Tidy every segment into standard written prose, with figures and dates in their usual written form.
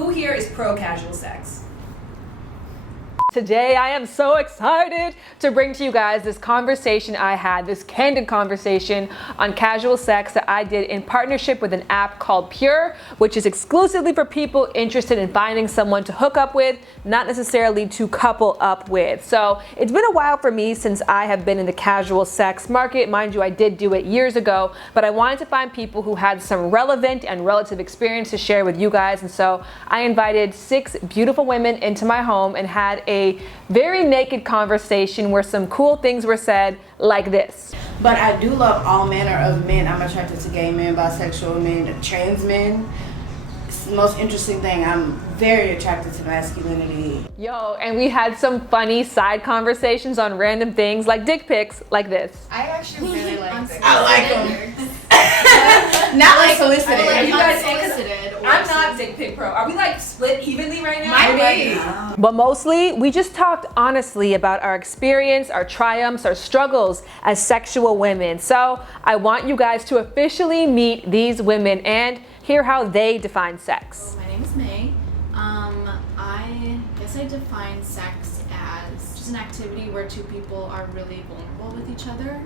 Who here is pro casual sex? Today, I am so excited to bring to you guys this conversation I had, this candid conversation on casual sex that I did in partnership with an app called Pure, which is exclusively for people interested in finding someone to hook up with, not necessarily to couple up with. So it's been a while for me since I have been in the casual sex market. Mind you, I did do it years ago, but I wanted to find people who had some relevant and relative experience to share with you guys. And so I invited 6 beautiful women into my home and had a very naked conversation where some cool things were said like this. But I do love all manner of men. I'm attracted to gay men, bisexual men, trans men. It's the most interesting thing. I'm very attracted to masculinity. Yo, and we had some funny side conversations on random things like dick pics like this. I actually really like dick I like them. Not like solicited. Are you guys unsolicited? I'm not dick pic pro. Are we like split evenly right now? Might be. But mostly, we just talked honestly about our experience, our triumphs, our struggles as sexual women. So I want you guys to officially meet these women and hear how they define sex. My name is May. I guess I define sex as just an activity where two people are really vulnerable with each other.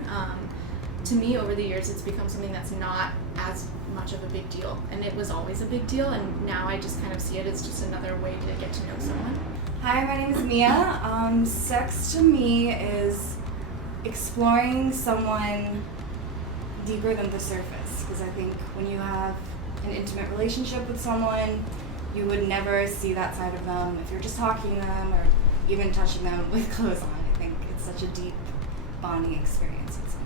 To me, over the years, it's become something that's not as much of a big deal. And it was always a big deal, and now I just kind of see it as just another way to get to know someone. Hi, my name is Mia. Sex to me is exploring someone deeper than the surface. Because I think when you have an intimate relationship with someone, you would never see that side of them if you're just talking to them or even touching them with clothes on. I think it's such a deep bonding experience with someone.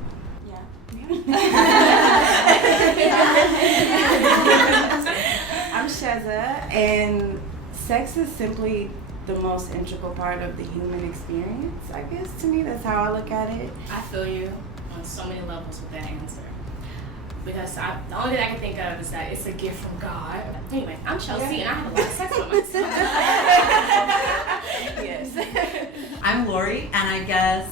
I'm Sheza, and sex is simply the most integral part of the human experience. I guess to me, that's how I look at it. I feel you on so many levels with that answer. Because the only thing I can think of is that it's a gift from God. Anyway, I'm Chelsea and I have a lot of sex with myself. Yes. I'm Lori, and I guess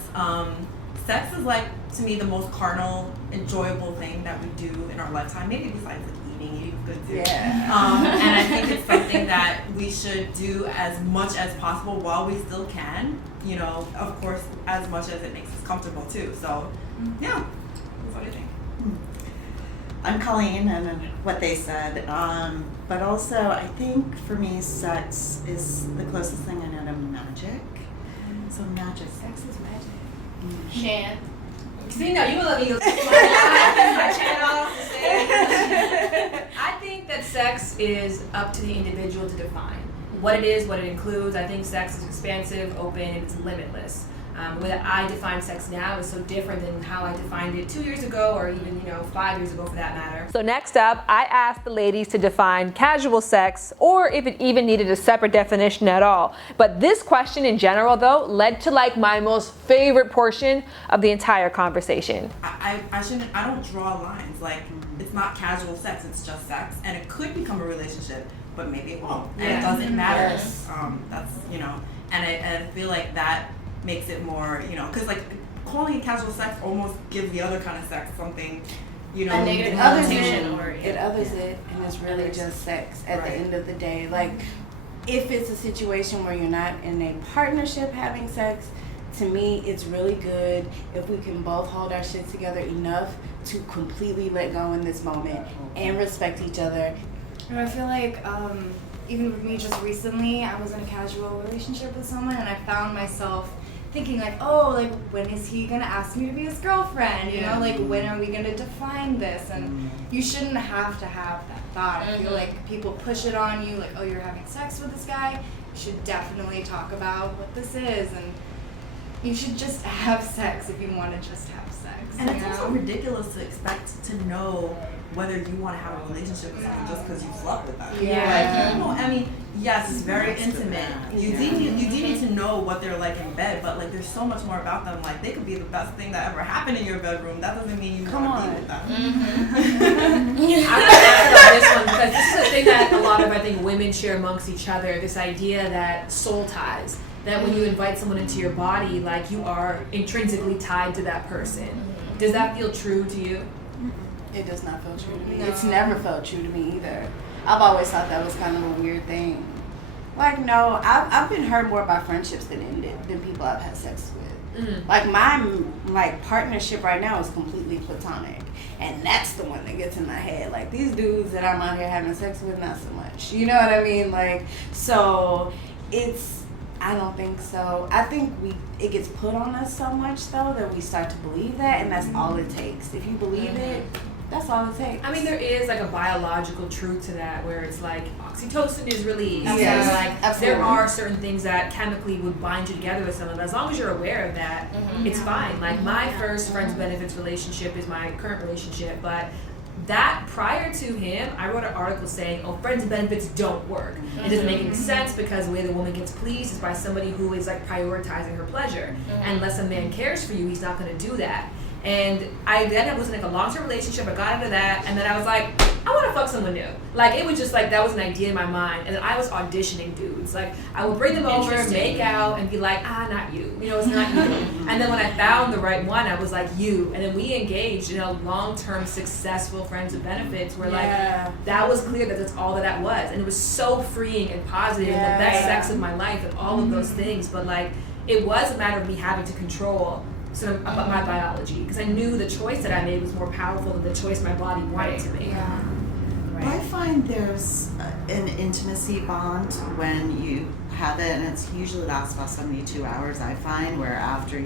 sex is like, to me, the most carnal, enjoyable thing that we do in our lifetime. Maybe besides like eating good too. Yeah. And I think it's something that we should do as much as possible while we still can. You know, of course, as much as it makes us comfortable too. So, yeah. What do you think? I'm Colleen, and what they said, but also I think for me sex is the closest thing I know to magic. So magic. Sex is magic. Shan. See, now you let me go. My channel. I think that sex is up to the individual to define what it is, what it includes. I think sex is expansive, open, and it's limitless. The way that I define sex now is so different than how I defined it 2 years ago, or even 5 years ago for that matter. So next up, I asked the ladies to define casual sex, or if it even needed a separate definition at all. But this question in general, though, led to like my most favorite portion of the entire conversation. I don't draw lines. Like, it's not casual sex, it's just sex. And it could become a relationship, but maybe it won't. And it doesn't matter. Yes. That's, and I feel like that makes it more, because like calling it casual sex almost gives the other kind of sex something, A negative It others connotation it, others it, and it's really just sex at the end of the day. Like, if it's a situation where you're not in a partnership having sex, to me, it's really good if we can both hold our shit together enough to completely let go in this moment and respect each other. And I feel like even with me just recently, I was in a casual relationship with someone and I found myself thinking like, oh, like when is he gonna ask me to be his girlfriend? You know, like when are we gonna define this? And you shouldn't have to have that thought. I feel like people push it on you, like, oh, you're having sex with this guy. You should definitely talk about what this is, and you should just have sex if you want to just have sex. And it's also ridiculous to expect to know whether you want to have a relationship with someone just because you slept with them. Yeah. Like, I mean, yes, it's very intimate. You do need to know what they're like in bed, but like there's so much more about them. Like they could be the best thing that ever happened in your bedroom. That doesn't mean you want to be with them. I'm going to ask on this one because this is a thing that a lot of, I think, women share amongst each other, this idea that soul ties. That when you invite someone into your body, like you are intrinsically tied to that person. Does that feel true to you? It does not feel true to me. No. It's never felt true to me either. I've always thought that was kind of a weird thing. Like, no, I've been hurt more by friendships than people I've had sex with. Like, my partnership right now is completely platonic. And that's the one that gets in my head. Like, these dudes that I'm out here having sex with, not so much. You know what I mean? Like, so I don't think so. I think it gets put on us so much, though, that we start to believe that, and that's all it takes. If you believe it, that's all it takes. I mean, there is like a biological truth to that, where it's like oxytocin is released. Yes, Like absolutely. there are certain things that chemically would bind you together with someone. But as long as you're aware of that, it's fine. Like my first friends with benefits relationship is my current relationship, but that prior to him, I wrote an article saying, "Oh, friends with benefits don't work. It doesn't make any sense because the way the woman gets pleased is by somebody who is like prioritizing her pleasure. And unless a man cares for you, he's not going to do that." And I was in like a long-term relationship. I got into that, and then I was like, I want to fuck someone new. Like it was just like that was an idea in my mind, and then I was auditioning dudes. Like I would bring them over, make out, and be like, not you. You know, it's not you. And then when I found the right one, I was like, you. And then we engaged in a long-term, successful friends with benefits, where like that was clear that that's all that was, and it was so freeing and positive, and the best sex of my life, and all of those things. But like it was a matter of me having to control about my biology, because I knew the choice that I made was more powerful than the choice my body wanted to make. I find there's an intimacy bond when you have it, and it's usually lasts about 72 hours, I find, where after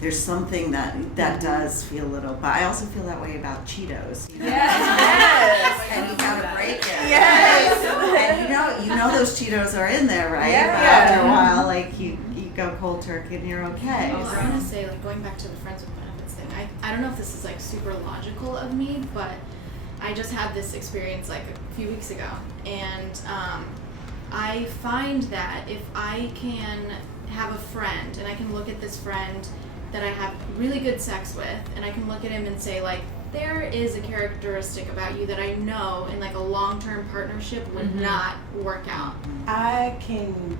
there's something that does feel a little, but I also feel that way about Cheetos. Yes. And you gotta break it. Yes. And you know those Cheetos are in there, right? Yeah. But after a while, like you go cold turkey and you're okay. I was gonna say, like, going back to the friends with benefits thing, I don't know if this is like super logical of me, but I just had this experience like a few weeks ago, and I find that if I can have a friend and I can look at this friend that I have really good sex with, and I can look at him and say, like, there is a characteristic about you that I know in like a long-term partnership would not work out. I can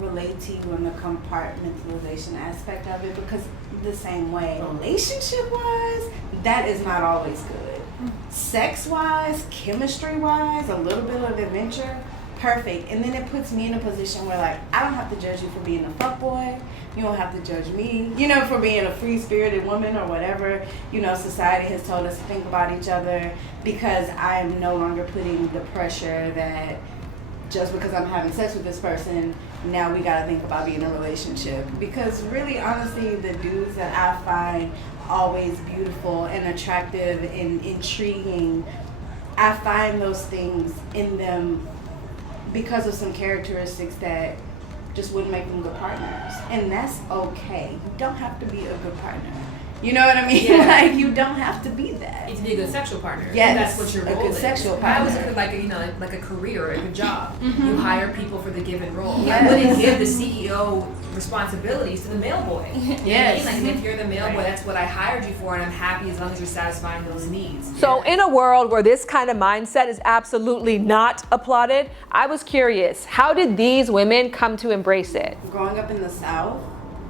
relate to you on the compartmentalization aspect of it, because the same way relationship wise, that is not always good. Sex wise, chemistry wise, a little bit of adventure, perfect. And then it puts me in a position where like I don't have to judge you for being a fuckboy. You don't have to judge me, for being a free-spirited woman or whatever, society has told us to think about each other, because I am no longer putting the pressure that just because I'm having sex with this person, now we gotta think about being in a relationship. Because really, honestly, the dudes that I find always beautiful and attractive and intriguing, I find those things in them because of some characteristics that just wouldn't make them good partners. And that's okay. You don't have to be a good partner. You know what I mean? Yeah. Like, you don't have to be that. You need to be a good sexual partner. Yes, That's what your a role good is. sexual I always partner. look at it like like a career or a good job. You hire people for the given role. Yes. I wouldn't give the CEO responsibilities to the mail boy. You know what I Yes. mean? Like if you're the mail boy, that's what I hired you for, and I'm happy as long as you're satisfying those needs. So in a world where this kind of mindset is absolutely not applauded, I was curious, how did these women come to embrace it? Growing up in the South,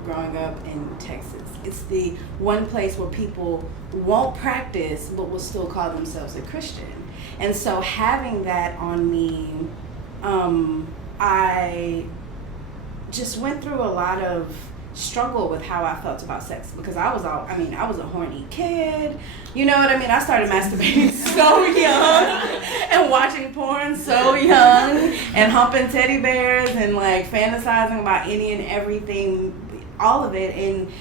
growing up in Texas, it's the one place where people won't practice but will still call themselves a Christian. And so having that on me, I just went through a lot of struggle with how I felt about sex, because I was a horny kid. You know what I mean? I started masturbating so young and watching porn so young and humping teddy bears and like fantasizing about any and everything, all of it. And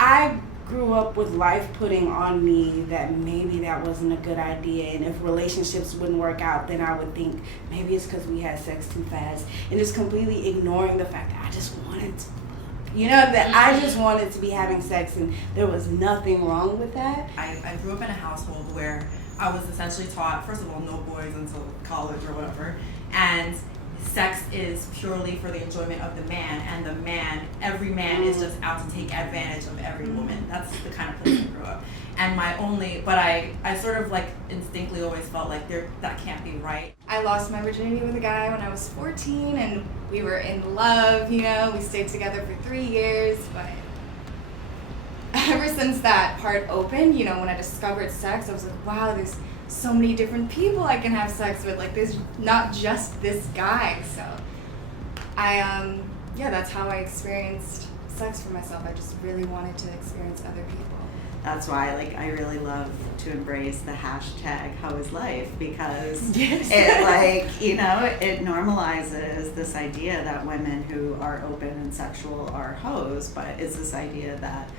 I grew up with life putting on me that maybe that wasn't a good idea, and if relationships wouldn't work out, then I would think maybe it's because we had sex too fast, and just completely ignoring the fact that I just wanted to, that I just wanted to be having sex, and there was nothing wrong with that. I grew up in a household where I was essentially taught, first of all, no boys until college or whatever, and sex is purely for the enjoyment of the man, and every man is just out to take advantage of every woman. That's the kind of place I grew up. And I sort of like instinctively always felt like that can't be right. I lost my virginity with a guy when I was 14, and we were in love, we stayed together for 3 years, but ever since that part opened, when I discovered sex, I was like, wow, there's so many different people I can have sex with. Like, there's not just this guy. So that's how I experienced sex for myself. I just really wanted to experience other people. That's why, like, I really love to embrace the hashtag How Is Life, because it, like, you know, it normalizes this idea that women who are open and sexual are hoes, but it's this idea that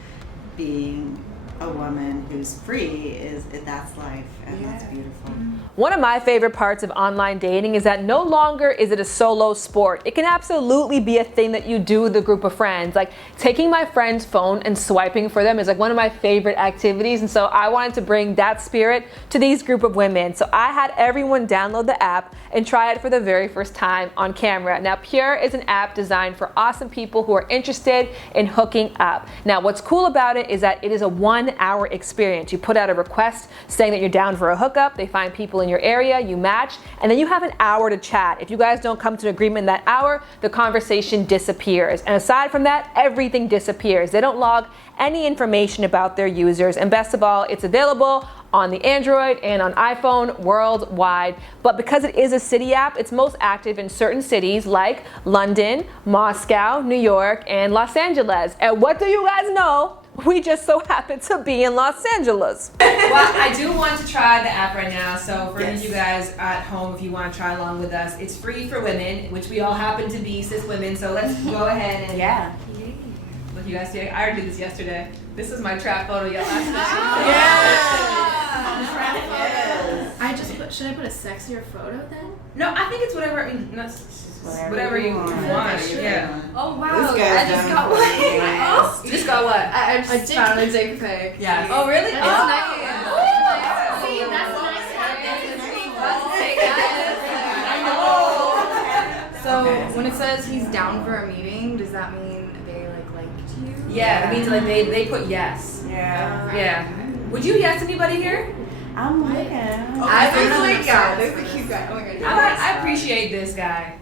being a woman who's free that's life, and that's beautiful. One of my favorite parts of online dating is that no longer is it a solo sport. It can absolutely be a thing that you do with a group of friends. Like, taking my friend's phone and swiping for them is like one of my favorite activities, and so I wanted to bring that spirit to these group of women. So I had everyone download the app and try it for the very first time on camera. Now, Pure is an app designed for awesome people who are interested in hooking up. Now, what's cool about it is that it is a 1-hour experience. You put out a request saying that you're down for a hookup, they find people in your area, you match, and then you have an hour to chat. If you guys don't come to an agreement in that hour, the conversation disappears. And aside from that, everything disappears. They don't log any information about their users, and best of all, it's available on the Android and on iPhone worldwide. But because it is a city app, it's most active in certain cities like London, Moscow, New York, and Los Angeles. And what do you guys know? We just so happen to be in Los Angeles. Well, I do want to try the app right now, so for any of you guys at home, if you want to try along with us, it's free for women, which we all happen to be cis women, so let's go ahead and look, you guys see, I already did this yesterday. This is my trap photo last night. Should I put a sexier photo then? No, I think it's whatever, I mean, whatever you want. Yeah. Oh wow, This I guy's just done got for one. me. Oh, you just got what? I just found a dick pic. Yes. Oh, really? It's Oh. nice. Oh. See, that's nice. So when it says he's down for a meeting, does that mean they liked you? Yeah, it means like they put yes. Yeah. Yeah. Would you yes anybody here? I'm looking. There's a cute guy. Oh my god. I appreciate this guy.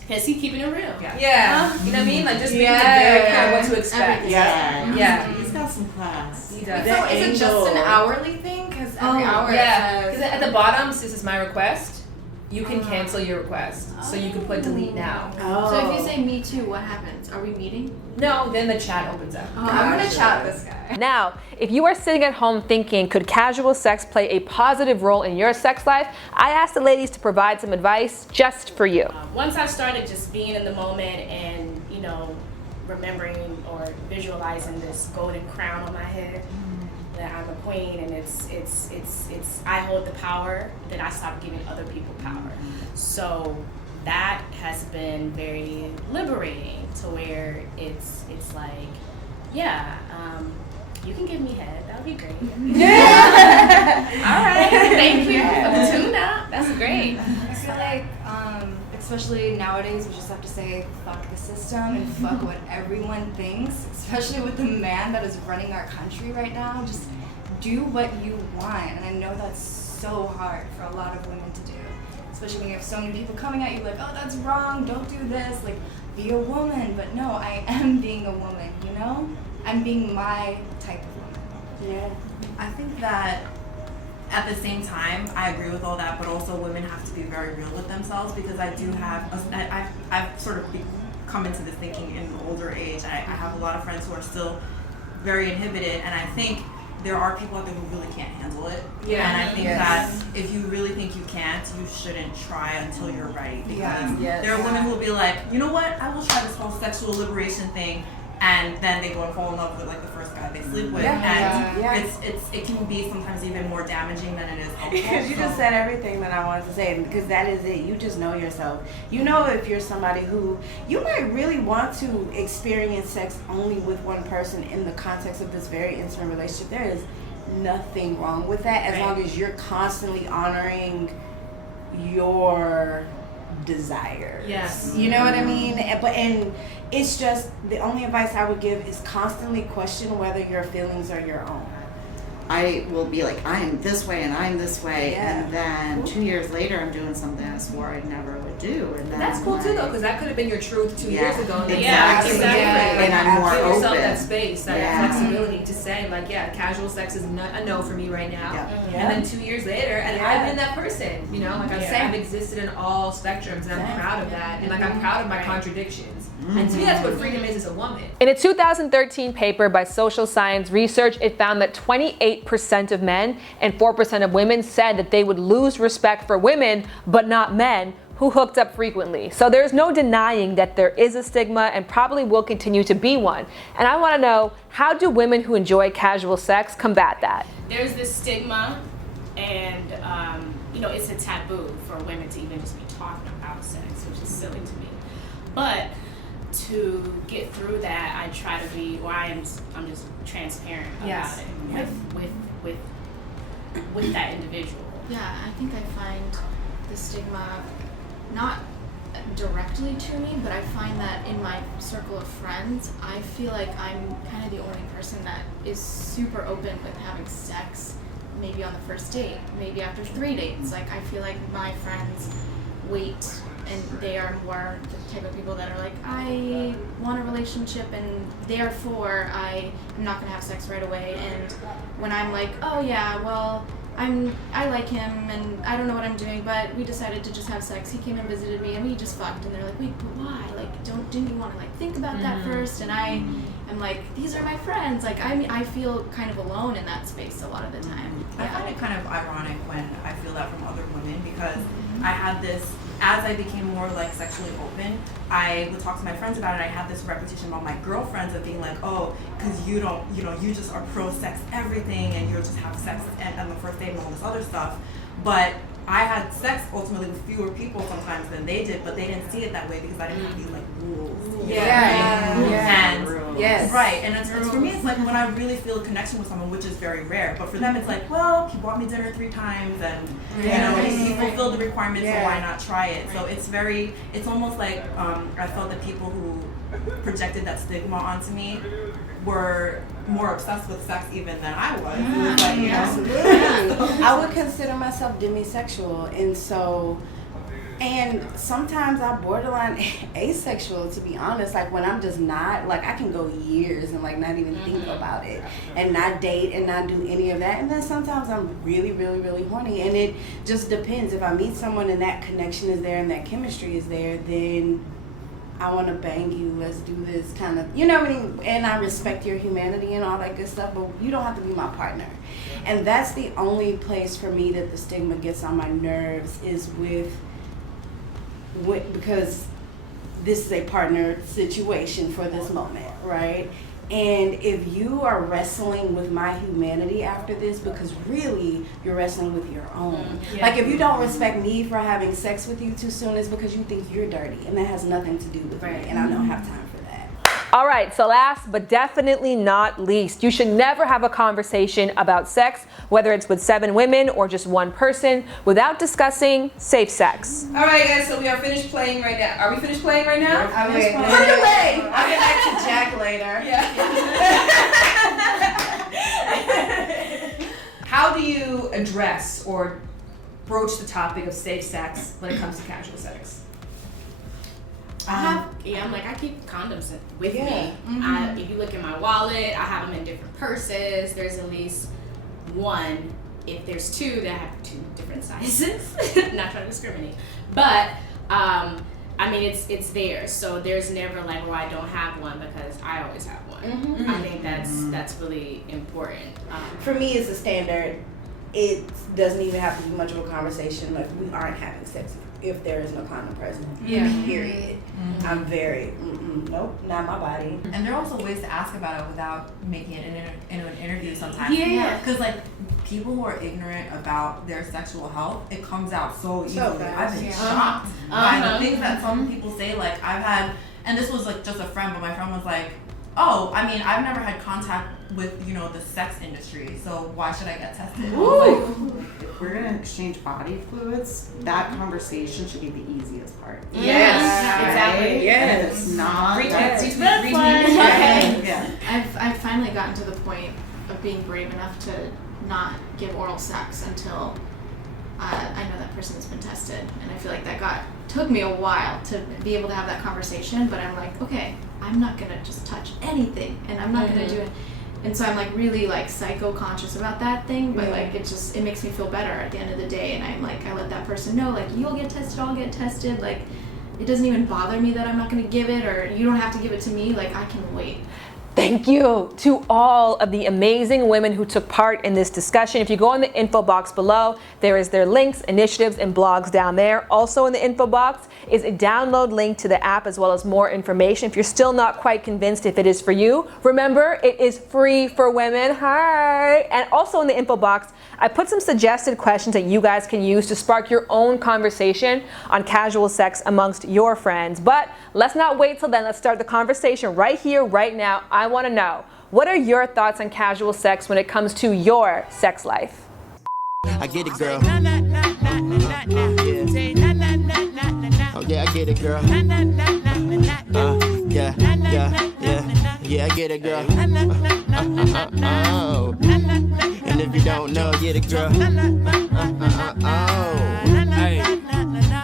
Because he's keeping it real. Yeah. You know what I mean? Like just making it Yeah. very clear what to expect. Yeah. Yeah. He's got some class. He does. So is it just an hourly thing? Because every hour Yeah. it Because says. at the bottom, this is my request. You can cancel your request. So you can put delete now. Oh. So if you say me too, what happens? Are we meeting? No, then the chat opens up. I'm gonna chat this guy. Now, if you are sitting at home thinking, could casual sex play a positive role in your sex life? I asked the ladies to provide some advice just for you. Once I started just being in the moment and, you know, remembering or visualizing this golden crown on my head, that I'm a queen and it's I hold the power, then I stopped giving other people power. So that has been very liberating to where it's like, yeah, you can give me head, that would be great. All right, thank you for the tune-up, that's great. I feel like, especially nowadays, we just have to say fuck the system and fuck what everyone thinks, especially with the man that is running our country right now. Just do what you want, and I know that's so hard for a lot of women to do, especially when you have so many people coming at you like, oh, that's wrong, don't do this, like, be a woman. But no, I am being a woman, you know? I'm being my type of woman. Yeah. I think that at the same time, I agree with all that, but also women have to be very real with themselves, because I do have, I've sort of come into this thinking in an older age. I have a lot of friends who are still very inhibited, and I think there are people out there who really can't handle it. Yeah. And I think that if you really think you can't, you shouldn't try until you're ready. Because there are women who will be like, you know what, I will try this whole sexual liberation thing, and then they go and fall in love with like the first guy they sleep with. And it can be sometimes even more damaging than it is helpful. Because you just said everything that I wanted to say, because that is it. You just know yourself. You know if you're somebody who you might really want to experience sex only with one person in the context of this very intimate relationship. There is nothing wrong with that, as long as you're constantly honoring your desire. Yes. You know what I mean? And it's just, the only advice I would give is constantly question whether your feelings are your own. I will be like, I am this way and I'm this way, and then 2 years later I'm doing something I swore I never would do, and That's cool too, though, because that could have been your truth 2 Yeah, years ago. And exactly. it's different. And I'm more Give yourself open. that space, that Yeah. flexibility to say, like, yeah, casual sex is a no for me right now. Yeah. And then 2 years later, and I've been that person, you know, like I say, I've existed in all spectrums, and I'm proud of that, and like I'm proud of my contradictions. And to me, that's what freedom is as a woman. In a 2013 paper by Social Science Research, it found that 28% of men and 4% of women said that they would lose respect for women, but not men, who hooked up frequently. So there's no denying that there is a stigma and probably will continue to be one. And I want to know, how do women who enjoy casual sex combat that? There's this stigma, and you know, it's a taboo for women to even just be talking about sex, which is silly to me. But to get through that, I try to be, I'm just transparent about it with that individual. Yeah, I think I find the stigma not directly to me, but I find that in my circle of friends, I feel like I'm kind of the only person that is super open with having sex, maybe on the first date, maybe after 3 dates. Like, I feel like my friends wait, and they are more the type of people that are like, I want a relationship, and therefore I am not gonna have sex right away. And when I'm like, oh yeah, well, I like him, and I don't know what I'm doing, but we decided to just have sex. He came and visited me, and we just fucked. And they're like, wait, but why? Like, didn't you want to like think about that first? And I am like, these are my friends. Like, I feel kind of alone in that space a lot of the time. I find it kind of ironic when I feel that from other women, because I had this, as I became more like sexually open, I would talk to my friends about it. I had this reputation about my girlfriends of being like, oh, because you don't, you know, you just are pro sex everything, and you'll just have sex on the first date and all this other stuff. But I had sex ultimately with fewer people sometimes than they did, but they didn't see it that way because I didn't have these like rules. And Yes. Right, and it's for me, it's like when I really feel a connection with someone, which is very rare. But for them, it's like, well, he bought me dinner 3 times, and you know, he fulfilled the requirements, so why not try it? So it's almost like I felt that people who projected that stigma onto me were more obsessed with sex even than I was. It was like, you know, Absolutely. I would consider myself demisexual, and so. And sometimes I borderline asexual, to be honest. Like, when I'm just not, like, I can go years and like not even think about it, and not date and not do any of that. And then sometimes I'm really, really, really horny, and it just depends. If I meet someone and that connection is there and that chemistry is there, then I want to bang you, let's do this kind of, you know what I mean? And I respect your humanity and all that good stuff, but you don't have to be my partner. And that's the only place for me that the stigma gets on my nerves, is because this is a partner situation for this moment, right? And if you are wrestling with my humanity after this, because really you're wrestling with your own. Like, if you don't respect me for having sex with you too soon, it's because you think you're dirty, and that has nothing to do with me, and I don't have time for that. All right, so last but definitely not least, you should never have a conversation about sex, whether it's with 7 women or just one person, without discussing safe sex. All right, guys, so we are finished playing right now. Are we finished playing right now? Put it away! I'll get back to Jack later. How do you address or broach the topic of safe sex when it comes to casual sex? I keep condoms with me. If you look in my wallet, I have them in different purses. There's at least one. If there's 2, that have 2 different sizes. Not trying to discriminate, but I mean, it's there. So there's never like, well, I don't have one, because I always have one. I think that's really important. For me, it's a standard. It doesn't even have to be much of a conversation. Like, we aren't having sex if there is no condom present. Period. I'm very, nope, not my body. And there are also ways to ask about it without making it into an interview sometimes. Because like people who are ignorant about their sexual health, it comes out so easily. I've been shocked by the things that some people say. Like, I've had, and this was like just a friend, but my friend was like, oh, I mean, I've never had contact with, you know, the sex industry, so why should I get tested? If we're gonna exchange body fluids, that conversation should be the easiest part. Exactly. And if it's not, I've finally gotten to the point of being brave enough to not give oral sex until I know that person has been tested, and I feel like that got took me a while to be able to have that conversation, but I'm like, okay, I'm not gonna just touch anything, and I'm not gonna do it. And so I'm like really like psycho-conscious about that thing, but like it makes me feel better at the end of the day, and I'm like, I let that person know, like, you'll get tested, I'll get tested, like, it doesn't even bother me that I'm not gonna give it, or you don't have to give it to me, like, I can wait. Thank you to all of the amazing women who took part in this discussion. If you go in the info box below, there is their links, initiatives, and blogs down there. Also in the info box is a download link to the app as well as more information. If you're still not quite convinced if it is for you, remember, it is free for women. Hi! And also in the info box, I put some suggested questions that you guys can use to spark your own conversation on casual sex amongst your friends. But let's not wait till then. Let's start the conversation right here, right now. I want to know, what are your thoughts on casual sex when it comes to your sex life? I get it, girl. Oh yeah, I get it, girl. Yeah, I get it, girl. Oh. And if you don't know, get it, girl. Oh.